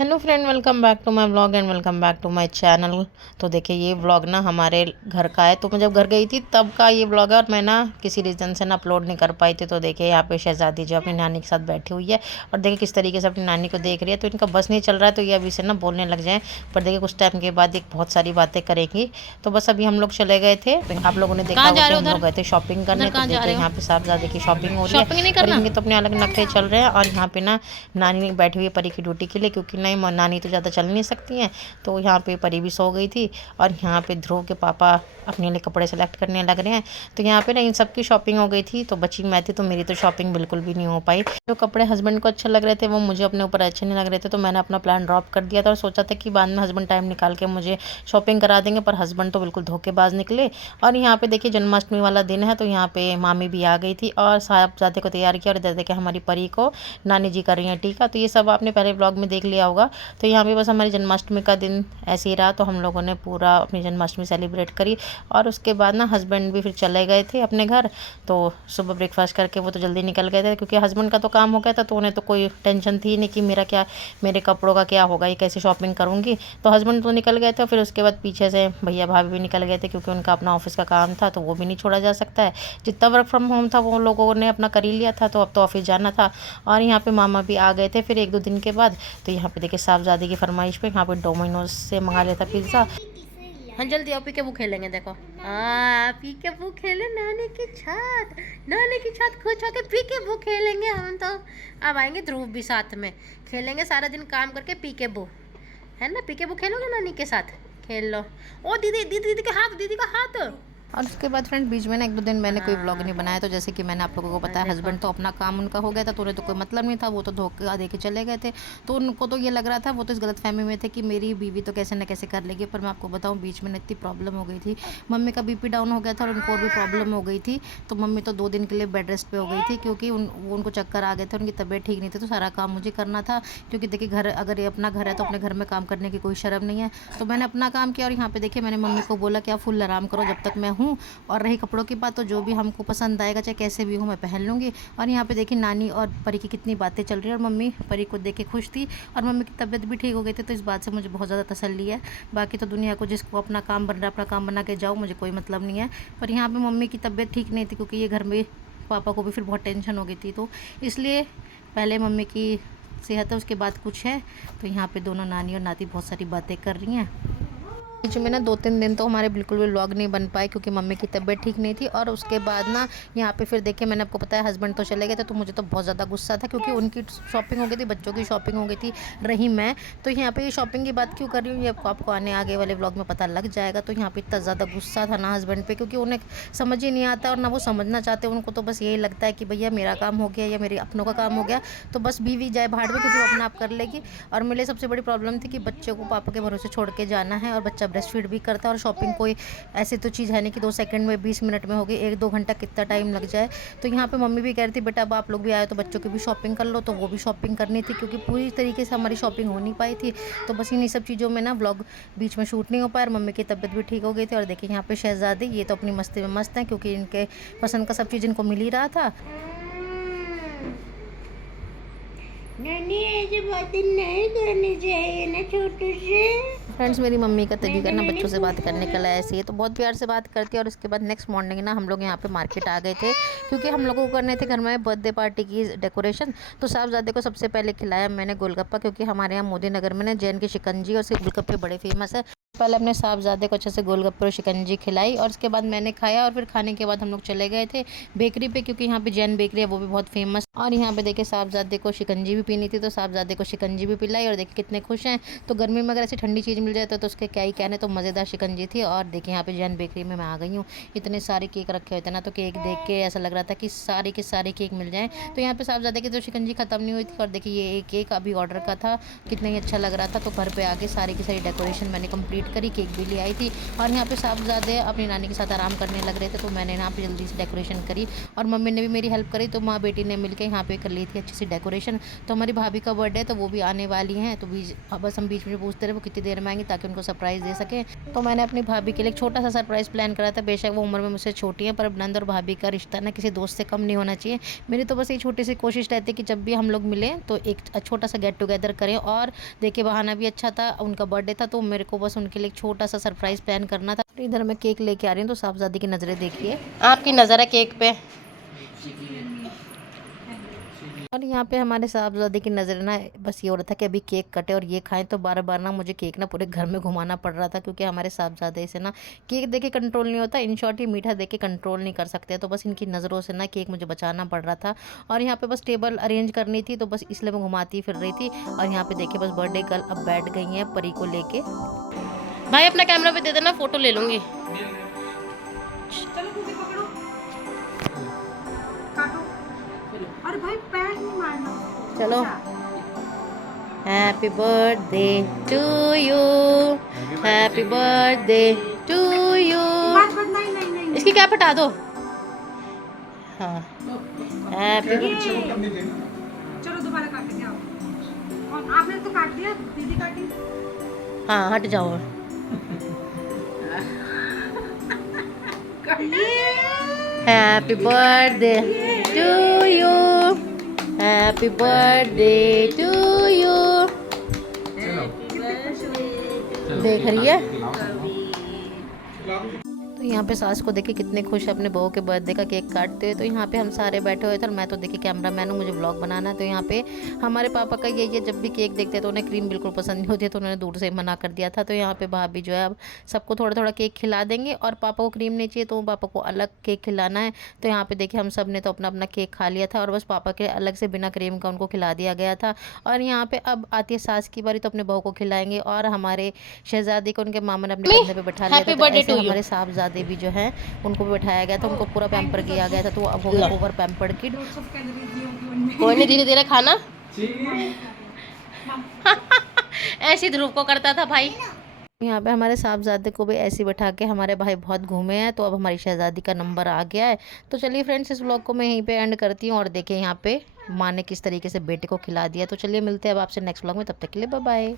Hello friend, welcome back to my vlog and welcome back to my channel. तो देखिए ये vlog ना हमारे घर का है। तो मैं जब घर गई थी तब का ये व्लॉग है और मैं ना किसी रीज़न से ना अपलोड नहीं कर पाई थी। तो देखिए यहाँ पे शहजादी जो अपनी नानी के साथ बैठी हुई है और देखिए किस तरीके से अपनी नानी को देख रही है। तो इनका बस नहीं चल रहा है तो ये अभी से ना बोलने लग जाए। पर देखिए कुछ टाइम के बाद एक बहुत सारी बातें करेंगी। तो बस अभी हम लोग चले गए थे। आप लोगों ने देखा कहाँ होगा जा कि रहे हो हम लोग उधर? गए थे शॉपिंग करने। उधर तो कहाँ जा देखिए रहे हो? यहाँ पे साहबजादे की शॉपिंग हो रही है। शॉपिंग नहीं पर करना? इनके तो अपने अलग नखरे चल रहे हैं। और यहाँ पे ना नानी बैठी हुई है परी की ड्यूटी के लिए, क्योंकि नहीं नानी तो ज़्यादा चल नहीं सकती हैं। तो यहाँ पे परी भी सो गई थी और यहाँ पे ध्रुव के पापा अपने लिए कपड़े सेलेक्ट करने लग रहे हैं। तो यहाँ पे ना इन सब की शॉपिंग हो गई थी। तो बची मैं थी तो मेरी तो शॉपिंग बिल्कुल भी नहीं हो पाई। जो कपड़े हस्बैंड को अच्छे लग रहे थे वो मुझे अपने ऊपर अच्छे नहीं लग रहे थे। तो मैंने अपना प्लान ड्रॉप कर दिया था और सोचा था कि बाद में हस्बैंड टाइम निकाल के मुझे शॉपिंग करा देंगे। पर हस्बैंड तो बिल्कुल धोखेबाज निकले। और यहाँ पे देखिए जन्माष्टमी वाला दिन है तो यहाँ पे मामी भी आ गई थी और साहबजादे को तैयार किया। और इधर देखिए हमारी परी को नानी जी कर रही हैं टीका। तो ये सब आपने पहले ब्लॉग में देख लिया होगा। तो यहाँ पे बस हमारी जन्माष्टमी का दिन ऐसे ही रहा। तो हम लोगों ने पूरा अपनी जन्माष्टमी सेलिब्रेट करी। और उसके बाद ना हस्बैंड भी फिर चले गए थे अपने घर। तो सुबह ब्रेकफास्ट करके वो तो जल्दी निकल गए थे, क्योंकि हस्बैंड का तो काम हो गया था। तो उन्हें तो कोई टेंशन थी नहीं कि मेरा क्या, मेरे कपड़ों का क्या होगा, ये कैसे शॉपिंग करूँगी। तो हस्बैंड तो निकल गए थे। फिर उसके बाद पीछे से भैया भाभी भी निकल गए थे, क्योंकि उनका अपना ऑफिस का काम था तो वो भी नहीं छोड़ा जा सकता है। जितना वर्क फ्रॉम होम था वो लोगों ने अपना कर ही लिया था। तो अब तो ऑफिस जाना था। और यहाँ पे मामा भी आ गए थे फिर एक दो दिन के बाद। तो यहाँ पे देखिए साहबजादी की फरमाइश पे यहाँ पे डोमिनोज से मंगा लिया था पिज़्ज़ा। हाँ जल्दी आओ, पीके बू खेलेंगे। देखो पीके बू खेले नानी की छत खुश होके पीके बू खेलेंगे हम तो। अब आएंगे ध्रुव भी साथ में खेलेंगे, सारा दिन काम करके पीके बू। है ना, पीके बू खेलोगे नानी के साथ? खेल लो। ओ दीदी दीदी दीदी का हाथ, दीदी का हाथ। और उसके बाद फ्रेंड बीच में ना एक दो दिन मैंने कोई व्लॉग नहीं हाँ बनाया। तो जैसे कि मैंने आप लोगों को बताया देखो। हस्बैंड तो अपना काम उनका हो गया था तो उन्हें तो कोई मतलब नहीं था, वो तो धोखा दे के चले गए थे। तो उनको तो ये लग रहा था, वो तो इस गलत फहमी में थे कि मेरी बीवी तो कैसे न कैसे कर लेगी। पर मैं आपको बताऊँ बीच में इतनी प्रॉब्लम हो गई थी। मम्मी का बीपी डाउन हो गया था और उनको और भी प्रॉब्लम हो गई थी। तो मम्मी तो 2 दिन के लिए बेड रेस्ट पे हो गई थी, क्योंकि उनको चक्कर आ गए थे, उनकी तबीयत ठीक नहीं थी। तो सारा काम मुझे करना था, क्योंकि देखिए घर अगर ये अपना घर है तो अपने घर में काम करने की कोई शर्म नहीं है। तो मैंने अपना काम किया और यहाँ पे देखिए मैंने मम्मी को बोला कि आप फुल आराम करो जब तक मैं हूँ। और रही कपड़ों की बात, तो जो भी हमको पसंद आएगा चाहे कैसे भी हो मैं पहन लूँगी। और यहाँ पे देखिए नानी और परी की कितनी बातें चल रही है। और मम्मी परी को देख के खुश थी और मम्मी की तबीयत भी ठीक हो गई थी। तो इस बात से मुझे बहुत ज़्यादा तसल्ली है। बाकी तो दुनिया को जिसको अपना काम बन रहा है अपना काम बना के जाओ, मुझे कोई मतलब नहीं है। पर यहाँ पर मम्मी की तबीयत ठीक नहीं थी, क्योंकि ये घर में पापा को भी फिर बहुत टेंशन हो गई थी। तो इसलिए पहले मम्मी की सेहत है, उसके बाद कुछ है। तो यहाँ पे दोनों नानी और नाती बहुत सारी बातें कर रही हैं। बीच में ना 2-3 दिन तो हमारे बिल्कुल भी व्लॉग नहीं बन पाए, क्योंकि मम्मी की तबीयत ठीक नहीं थी। और उसके बाद ना यहाँ पे फिर देखिए मैंने आपको बताया हस्बैंड तो चले गए थे। तो मुझे तो बहुत ज़्यादा गुस्सा था, क्योंकि उनकी शॉपिंग हो गई थी, बच्चों की शॉपिंग हो गई थी, रही मैं। तो यहाँ पे ये शॉपिंग की बात क्यों कर रही हूँ ये आपको आने आगे वाले व्लॉग में पता लग जाएगा। तो यहाँ पे इतना ज़्यादा गुस्सा था ना हस्बैंड पे, क्योंकि उन्हें समझ ही नहीं आता और ना वो समझना चाहते। उनको तो बस यही लगता है कि भैया मेरा काम हो गया या मेरे अपनों का काम हो गया तो बस बीवी जाए भाड़ में, क्योंकि वो अपना आप कर लेगी। और मेरे लिए सबसे बड़ी प्रॉब्लम थी कि बच्चे को पापा के भरोसे छोड़ के जाना है और बच्चा ब्रेस्ट फीड भी करता है। और शॉपिंग कोई ऐसी तो चीज़ है नहीं कि 2 सेकंड में 20 मिनट में होगी, 1-2 घंटा कितना टाइम लग जाए। तो यहाँ पे मम्मी भी कह रही थी बेटा अब आप लोग भी आए तो बच्चों की भी शॉपिंग कर लो। तो वो भी शॉपिंग करनी थी, क्योंकि पूरी तरीके से हमारी शॉपिंग हो नहीं पाई थी। तो बस इन्हीं सब चीज़ों में ना व्लॉग बीच में शूट नहीं हो पाया। और मम्मी की तबीयत भी ठीक हो गई थी। और देखिए यहाँ पे शहजादी ये तो अपनी मस्ती में मस्त हैं, क्योंकि इनके पसंद का सब चीज़ इनको मिल ही रहा था। नानी ऐसे बातें नहीं करनी चाहिए ना छोटू से। फ्रेंड्स मेरी मम्मी का तरीका ना मैंने बच्चों से बात करने का पूछा। ऐसे ही तो बहुत प्यार से बात करती है। और उसके बाद नेक्स्ट मॉर्निंग ना हम लोग यहाँ पे मार्केट आ गए थे, क्योंकि हम लोगों को करने थे घर में बर्थडे पार्टी की डेकोरेशन। तो साहबजादे को सबसे पहले खिलाया मैंने गोलगप्पा, क्योंकि हमारे यहाँ मोदी नगर में ना जैन की शिकंजी और उसके गोलगप्पे बड़े फेमस है। पहले अपने साहबजादे को अच्छे से गोलगप्पे और शिकंजी खिलाई और उसके बाद मैंने खाया। और फिर खाने के बाद हम लोग चले गए थे बेकरी पे, क्योंकि यहाँ पे जैन बेकरी है वो भी बहुत फेमस। और यहाँ पे देखिए साहबजादे को शिकंजी भी पीनी थी तो साहबजादे को शिकंजी भी पिलाई। और देखिए कितने खुश हैं। तो गर्मी में अगर ऐसी ठंडी चीज़ मिल जाए तो उसके क्या ही कहने। तो मज़ेदार शिकंजी थी। और देखिए यहाँ पे जैन बेकरी में मैं आ गई हूँ। इतने सारे केक रखे हुए थे ना, तो केक देख के ऐसा लग रहा था कि सारे के सारे केक मिल जाएं। तो यहाँ पे साहबजादे की तो शिकंजी ख़त्म नहीं हुई थी। और देखिए ये एक केक अभी ऑर्डर का था, कितना ही अच्छा लग रहा था। तो घर पे आके सारी की सारी डेकोरेशन मैंने कंप्लीट वेट करी, केक भी ले आई थी। और यहाँ पे साहबजादे अपनी नानी के साथ आराम करने लग रहे थे, तो मैंने यहाँ पे जल्दी से डेकोरेशन करी और मम्मी ने भी मेरी हेल्प करी। तो माँ बेटी ने मिलकर यहाँ पे कर ली थी अच्छी सी डेकोरेशन। तो हमारी भाभी का बर्थडे तो वो भी आने वाली हैं, तो बस हम बीच में पूछते रहे वो कितनी देर में आएंगी ताकि उनको सरप्राइज़ दे सके। तो मैंने अपनी भाभी के लिए एक छोटा सा सरप्राइज़ प्लान करा था। बेशक वो उम्र में मुझसे छोटी है, पर अब नंद और भाभी का रिश्ता ना किसी दोस्त से कम नहीं होना चाहिए। मेरी तो बस ये छोटी सी कोशिश रहती है कि जब भी हम लोग मिलें तो एक छोटा सा गेट टुगेदर करें। और देखिए बहाना भी अच्छा था, उनका बर्थडे था, तो मेरे को बस उनके लिए एक छोटा सा सरप्राइज़ प्लान करना था। इधर मैं केक लेके आ रही हूँ, तो साहबजादी की नज़रें देखिए। आपकी नज़र है केक पे। और यहाँ पे हमारे साहबजादे की नज़र ना बस ये हो रहा था कि अभी केक कटे और ये खाएं। तो बार बार ना मुझे केक ना पूरे घर में घुमाना पड़ रहा था, क्योंकि हमारे साहबजादे से ना केक देके कंट्रोल नहीं होता। इन शॉर्ट ही मीठा देके कंट्रोल नहीं कर सकते, तो बस इनकी नज़रों से ना केक मुझे बचाना पड़ रहा था। और यहाँ पे बस टेबल अरेंज करनी थी, तो बस इसलिए मैं घुमाती फिर रही थी। और यहाँ पे देखिए बस बर्थडे गर्ल अब बैठ गई हैं परी को लेके। भाई अपना कैमरा पे दे देना, फोटो ले लूंगी। चलो मुझे पकड़ो, काटो। अरे भाई पैर नहीं मारना। चलो। Happy birthday to you, happy birthday to you. बस बस, नहीं नहीं नहीं इसकी कैप हटा दो। हाँ हैप्पी। चलो दोबारा काटेंगे आप। और आपने तो काट दिया, दीदी काटी। हाँ हट जाओ। Happy birthday to you, happy birthday to you. देख रही है? तो यहाँ पे सास को देखिए कितने खुश अपने बहू के बर्थडे का केक काटते हुए। तो यहाँ पे हम सारे बैठे हुए थे और मैं तो देखिए कैमरामैन हूँ, मुझे व्लॉग बनाना है। तो यहाँ पे हमारे पापा का यही है, जब भी केक देखते हैं तो उन्हें क्रीम बिल्कुल पसंद नहीं होती है, तो उन्होंने दूर से मना कर दिया था। तो यहाँ पे भाभी जो है अब सबको थोड़ा थोड़ा केक खिला देंगे, और पापा को क्रीम नहीं चाहिए तो पापा को अलग केक खिलाना है। तो यहाँ पे देखिए हम सब ने तो अपना अपना केक खा लिया था, और बस पापा के अलग से बिना क्रीम का उनको खिला दिया गया था। और यहाँ पे अब आती है सास की बारी, तो अपने बहू को खिलाएंगे। और हमारे शहजादी को उनके मामा ने अपने कंधे पे बैठा लिया था। तो ऐसे हमारे साहबजादे भी जो है उनको भी बैठाया गया था, उनको पूरा पैम्पर किया गया था। तो अब हो गया ओवर पैम्पर्ड किड। कोई नहीं, धीरे धीरे खाना। ऐसी ध्रुव को करता था भाई। यहाँ पे हमारे साहबजादे को भी ऐसे बैठा के हमारे भाई बहुत घूमे हैं। तो अब हमारी शहजादी का नंबर आ गया है। तो चलिए फ्रेंड्स, इस व्लॉग को मैं यहीं पे एंड करती हूँ। और देखिए यहाँ पे माँ ने किस तरीके से बेटे को खिला दिया। तो चलिए मिलते हैं अब आपसे नेक्स्ट व्लॉग में, तब तक के लिए बाय बाय।